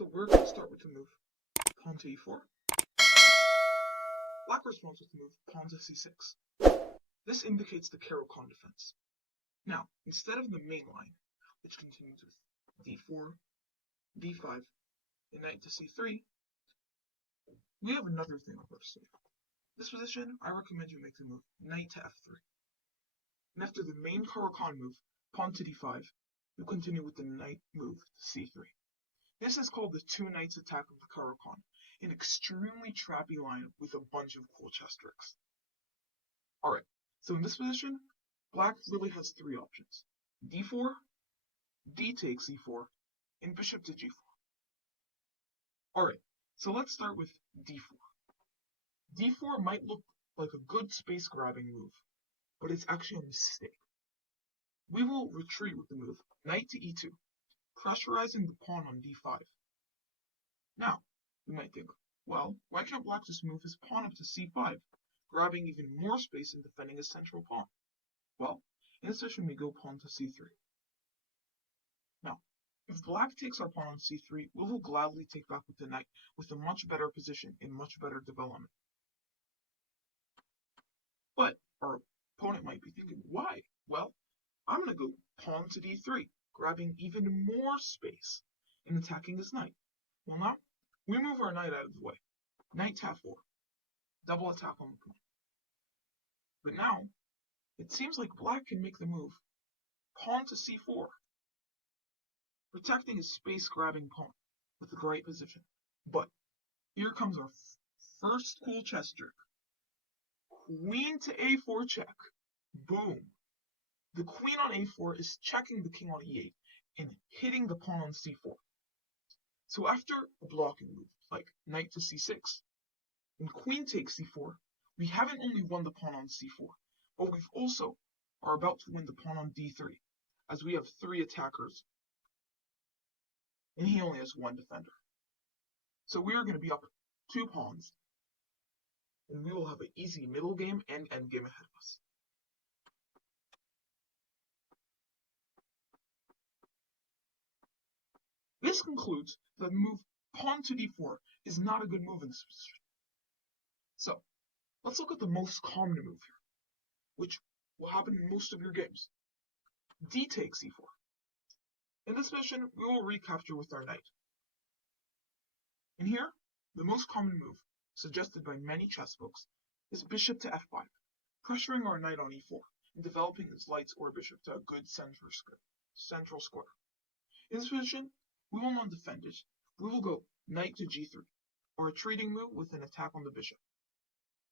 So we're going to start with the move pawn to e4. Black responds with the move pawn to c6. This indicates the Caro-Kann defense. Now, instead of the main line, which continues with d4, d5, and knight to c3, we have another thing I'll go to say. This position, I recommend you make the move knight to f3. And after the main Caro-Kann move, pawn to d5, you continue with the knight move to c3. This is called the two knights attack of the Caro-Kann, an extremely trappy line with a bunch of cool chess tricks. Alright, so in this position, black really has three options. d4, d takes e4, and bishop to g4. Alright, so let's start with d4. d4 might look like a good space grabbing move, but it's actually a mistake. We will retreat with the move knight to e2, pressurizing the pawn on d5. Now, you might think, well, why can't black just move his pawn up to c5, grabbing even more space and defending his central pawn? Well, in this position we go pawn to c3. Now, if black takes our pawn on c3, we will gladly take back with the knight with a much better position and much better development. But our opponent might be thinking, why? Well, I'm going to go pawn to d3, grabbing even more space and attacking his knight. Well, now, we move our knight out of the way. Knight to f4. Double attack on the pawn. But now, it seems like black can make the move pawn to c4, protecting his space-grabbing pawn with a great position. But here comes our first cool chess trick. Queen to a4 check. Boom. The queen on a4 is checking the king on e8 and hitting the pawn on c4. So after a blocking move, like knight to c6, when queen takes c4, we haven't only won the pawn on c4, but we've also are about to win the pawn on d3, as we have three attackers, and he only has one defender. So we are going to be up 2 pawns, and we will have an easy middle game and end game ahead of us. This concludes that the move pawn to d4 is not a good move in this position. So, let's look at the most common move here, which will happen in most of your games. D takes e4. In this position, we will recapture with our knight. And here, the most common move, suggested by many chess books, is bishop to f5, pressuring our knight on e4 and developing his light square bishop to a good central square. In this position, we will not defend it. We will go knight to g3, a retreating move with an attack on the bishop.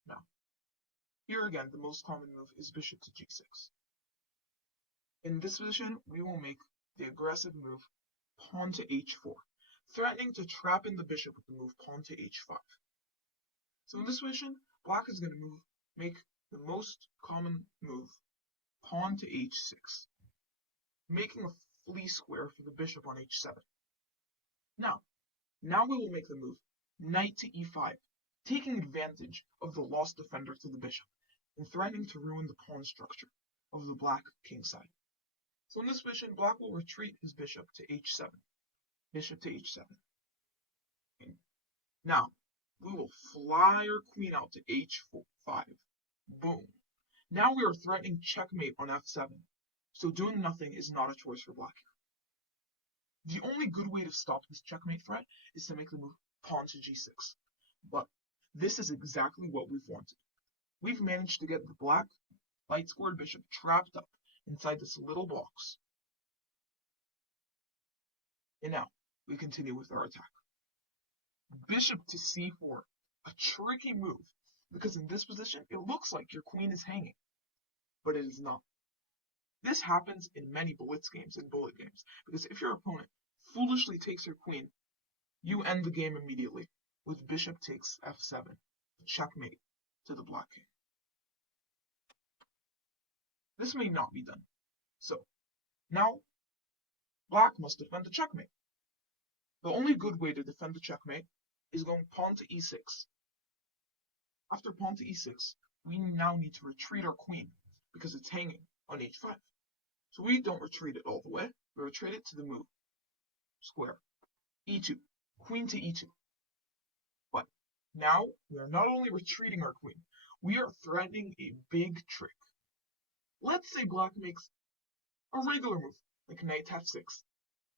Now, here again, the most common move is bishop to g6. In this position, we will make the aggressive move pawn to h4, threatening to trap in the bishop with the move pawn to h5. So in this position, black is going to make the most common move pawn to h6, making a flea square for the bishop on h7. Now we will make the move knight to e5, taking advantage of the lost defender to the bishop and threatening to ruin the pawn structure of the black king side. So in this position, black will retreat his bishop to h7. Bishop to h7. Okay. Now, we will fly our queen out to h5. Boom. Now we are threatening checkmate on f7. So doing nothing is not a choice for black here. The only good way to stop this checkmate threat is to make the move pawn to g6. But this is exactly what we've wanted. We've managed to get the black light squared bishop trapped up inside this little box. And now, we continue with our attack. Bishop to c4, a tricky move, because in this position, it looks like your queen is hanging, but it is not. This happens in many blitz games and bullet games, because if your opponent foolishly takes your queen, you end the game immediately with bishop takes f7, checkmate to the black king. This may not be done. So, now, black must defend the checkmate. The only good way to defend the checkmate is going pawn to e6. After pawn to e6, we now need to retreat our queen, because it's hanging on h5. So we don't retreat it all the way, we retreat it to the move square, e2, queen to e2. But now we are not only retreating our queen, we are threatening a big trick. Let's say black makes a regular move, like knight f6.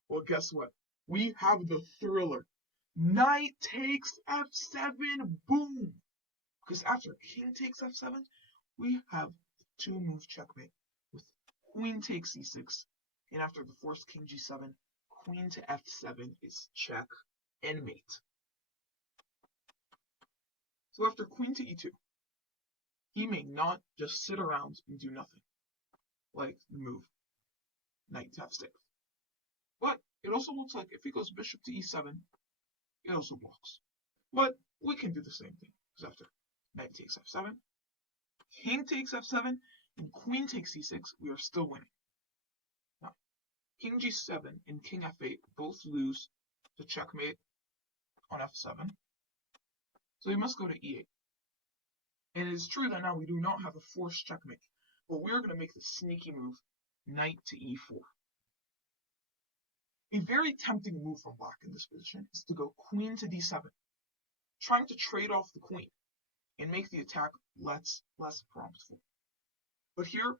Well, guess what? We have the thriller. Knight takes f7, boom! Because after king takes f7, we have the two-move checkmate with queen takes e6, and after the forced king g7, queen to f7 is check and mate. So after queen to e2, he may not just sit around and do nothing, like the move knight to f6. But it also looks like if he goes bishop to e7, it also blocks. But we can do the same thing, because after knight takes f7, king takes f7, and queen takes e6, we are still winning. Now, king g7 and king f8 both lose to checkmate on f7, so we must go to e8. And it is true that now we do not have a forced checkmate, but we are going to make the sneaky move, knight to e4. A very tempting move from black in this position is to go queen to d7, trying to trade off the queen and make the attack less promptful. But here,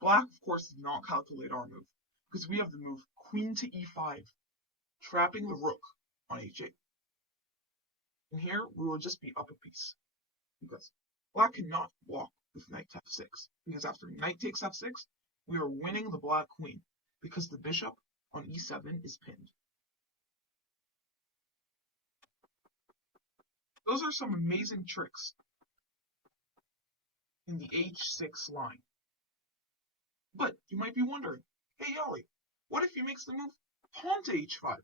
black, of course, did not calculate our move, because we have the move queen to e5, trapping the rook on h8. And here, we will just be up a piece, because black cannot block with knight to f6, because after knight takes f6, we are winning the black queen, because the bishop on e7 is pinned. Those are some amazing tricks in the h6 line. But you might be wondering, hey Ollie, what if he makes the move pawn to h5?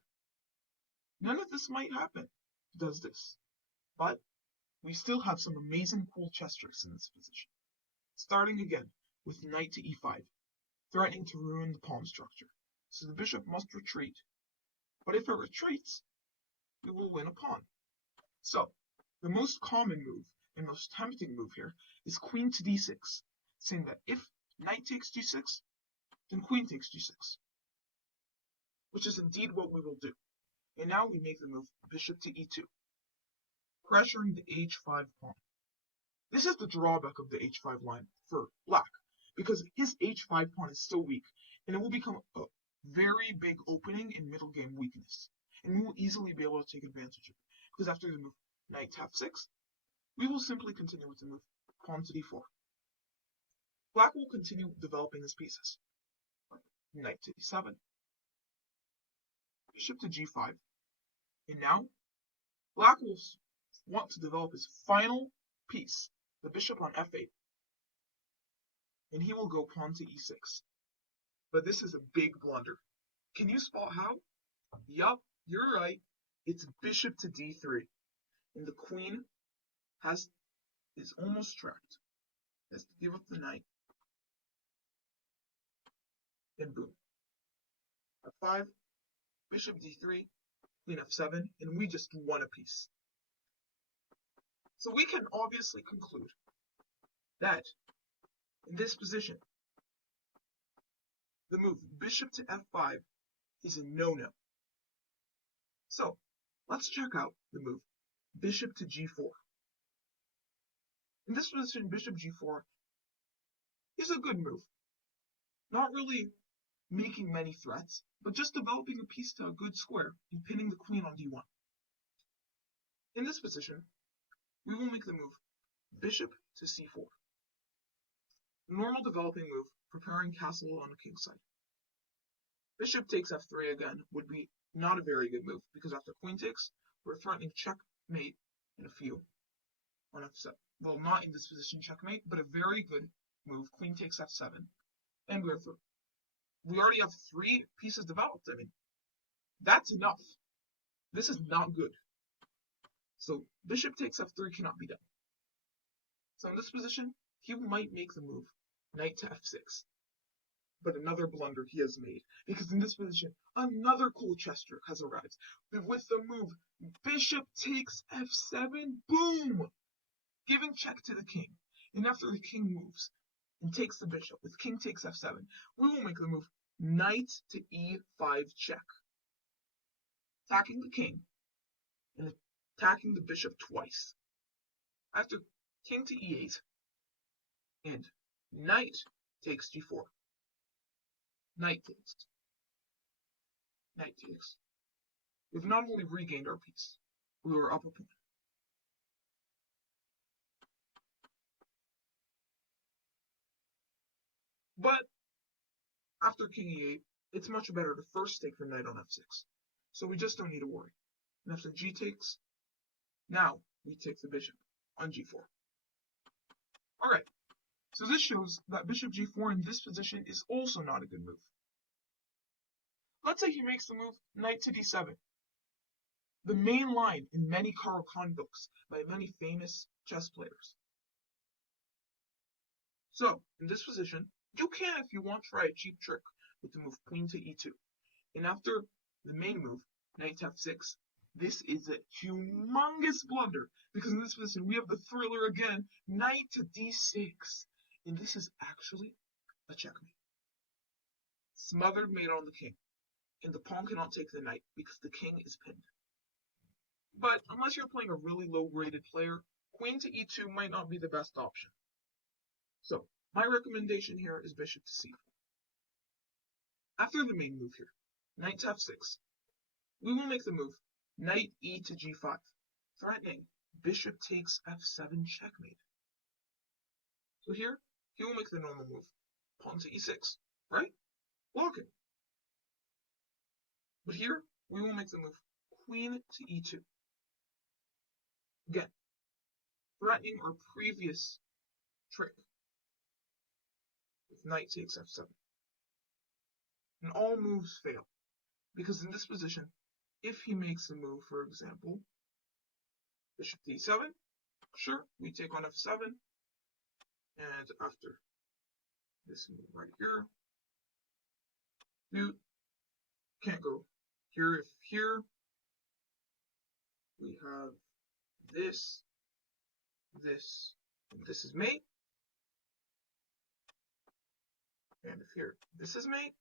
None of this might happen if he does this. But we still have some amazing cool chess tricks in this position. Starting again with knight to e5, threatening to ruin the pawn structure. So the bishop must retreat. But if it retreats, we will win a pawn. So the most common move and most tempting move here is queen to d6, saying that if knight takes g6, then queen takes g6, which is indeed what we will do. And now we make the move bishop to e2, pressuring the h5 pawn. This is the drawback of the h5 line for black, because his h5 pawn is still weak, and it will become a very big opening in middle game weakness, and we will easily be able to take advantage of it, because after the move knight to f6, we will simply continue with the move pawn to d4. Black will continue developing his pieces. Knight to d7, bishop to g5, and now black will want to develop his final piece, the bishop on f8, and he will go pawn to e6. But this is a big blunder. Can you spot how? Yup, you're right. It's bishop to d3, and the queen is almost trapped. Has to give up the knight. And boom. f5, bishop d3, queen f7, and we just won a piece. So we can obviously conclude that in this position, the move bishop to f5 is a no-no. So let's check out the move bishop to g4. In this position, bishop g4 is a good move. Not really making many threats, but just developing a piece to a good square and pinning the queen on d1. In this position, we will make the move bishop to c4. A normal developing move, preparing castle on the king's side. Bishop takes f3 again would be not a very good move, because after queen takes, we're threatening checkmate in a few on f7. Well, not in this position checkmate, but a very good move, queen takes f7, and we're through. We already have 3 pieces developed. I mean, that's enough. This is not good. So bishop takes f3 cannot be done. So in this position, he might make the move knight to f6. But another blunder he has made, because in this position, another cool chess trick has arrived. With the move bishop takes f7, boom! Giving check to the king. And after the king moves and takes the bishop with king takes f7, we will make the move knight to e5 check. Attacking the king and attacking the bishop twice. After king to e8, and knight takes g4. Knight takes. Knight takes. We've not only regained our piece, we were up a pawn. But after king e8, it's much better to first take the knight on f6. So we just don't need to worry. And after g takes, now we take the bishop on g4. Alright, so this shows that bishop g4 in this position is also not a good move. Let's say he makes the move knight to d7. The main line in many Caro-Kann books by many famous chess players. So, in this position, you can, if you want, try a cheap trick with the move queen to e2. And after the main move, knight to f6, this is a humongous blunder, because in this position we have the thriller again, knight to d6. And this is actually a checkmate. Smothered mate on the king, and the pawn cannot take the knight because the king is pinned. But unless you're playing a really low-graded player, queen to e2 might not be the best option. So, my recommendation here is bishop to c4. After the main move here, knight to f6, we will make the move knight e to g5, threatening bishop takes f7 checkmate. So here, he will make the normal move, pawn to e6, right? Blocking. But here, we will make the move queen to e2. Again, threatening our previous trick with knight takes f7. And all moves fail, because in this position, if he makes a move, for example, bishop to e7, sure, we take on f7, and after this move right here, you can't go here. If here we have this, and this is mate, and if here this is mate,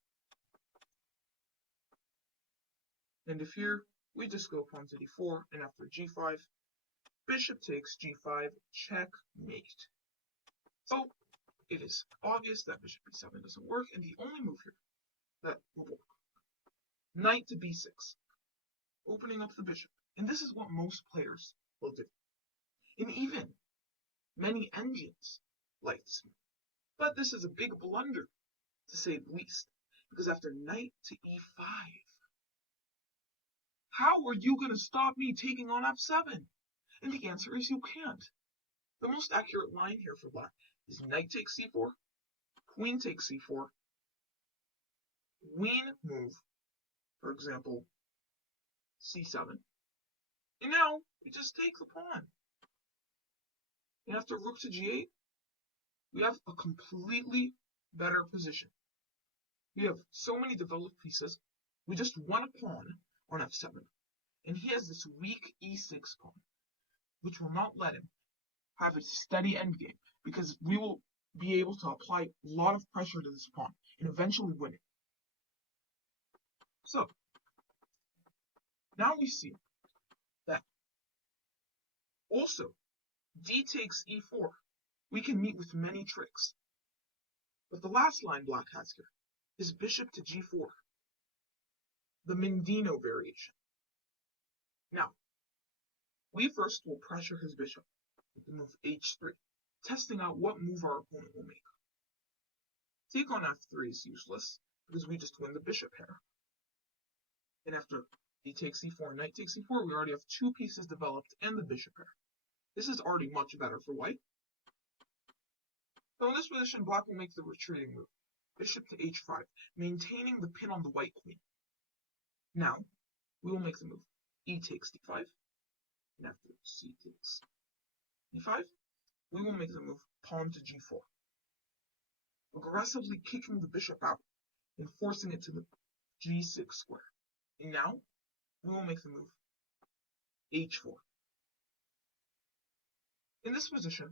and if here we just go pawn to d4, and after g5, bishop takes g5, checkmate. So it is obvious that bishop e7 doesn't work, and the only move here that will work, knight to b6, opening up the bishop. And this is what most players will do. And even many engines like this move. But this is a big blunder, to say the least, because after knight to e5, how are you going to stop me taking on f7? And the answer is you can't. The most accurate line here for black is knight takes c4, queen takes c4, queen move, for example, c7, and now we just take the pawn. And after rook to g8, we have a completely better position. We have so many developed pieces, we just won a pawn on f7, and he has this weak e6 pawn, which will not let him have a steady endgame, because we will be able to apply a lot of pressure to this pawn and eventually win it. So, now we see that also d takes e4, we can meet with many tricks. But the last line black has here is bishop to g4, the Mendino variation. Now, we first will pressure his bishop with the move h3, testing out what move our opponent will make. Take on f3 is useless, because we just win the bishop pair. And after d takes e4 and knight takes e4, we already have two pieces developed and the bishop pair. This is already much better for white. So in this position, black will make the retreating move, bishop to h5, maintaining the pin on the white queen. Now, we will make the move e takes d5, and after c takes d5, we will make the move pawn to g4, aggressively kicking the bishop out and forcing it to the g6 square. And now, we will make the move h4. In this position,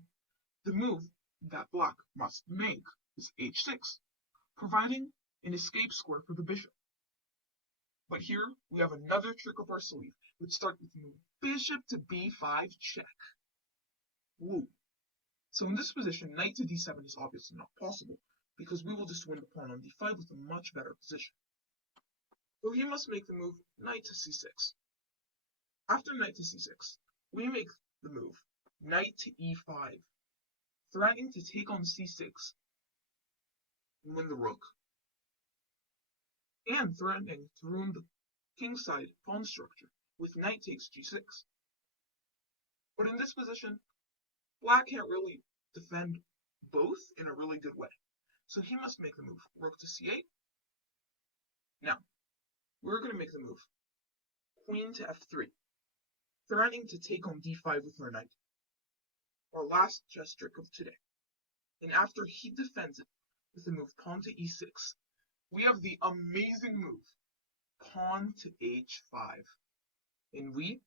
the move that black must make is h6, providing an escape square for the bishop. But here, we have another trick up our sleeve, which starts with the move bishop to b5 check. Woo. So in this position, knight to d7 is obviously not possible, because we will just win the pawn on d5 with a much better position. So he must make the move knight to c6. After knight to c6, we make the move knight to e5, threatening to take on c6 and win the rook, and threatening to ruin the kingside pawn structure with knight takes g6. But in this position, black can't really defend both in a really good way, so he must make the move rook to c8. Now, we're going to make the move queen to f3, threatening to take on d5 with our knight, our last chess trick of today. And after he defends it with the move pawn to e6, we have the amazing move pawn to h5, and we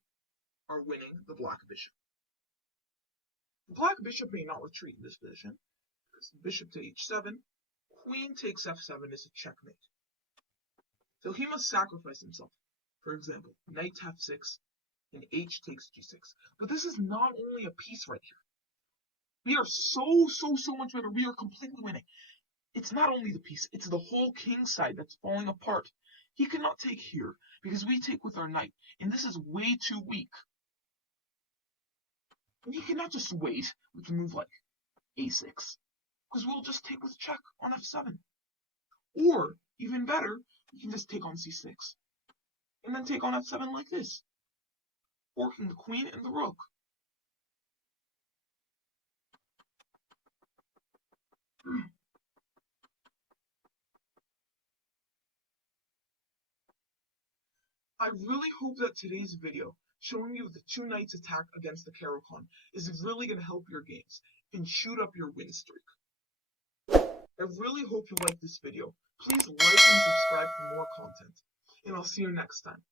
are winning the black bishop. The black bishop may not retreat in this position, because bishop to h7, queen takes f7 is a checkmate. So he must sacrifice himself. For example, knight to f6, and h takes g6. But this is not only a piece right here. We are so much better. We are completely winning. It's not only the piece, it's the whole king side that's falling apart. He cannot take here, because we take with our knight, and this is way too weak. And he cannot just wait with a move like a6, because we'll just take with check on f7. Or, even better, we can just take on c6, and then take on f7 like this, forking the queen and the rook. I really hope that today's video showing you the two knights attack against the Caro-Kann is really going to help your games and shoot up your win streak. I really hope you liked this video. Please like and subscribe for more content, and I'll see you next time.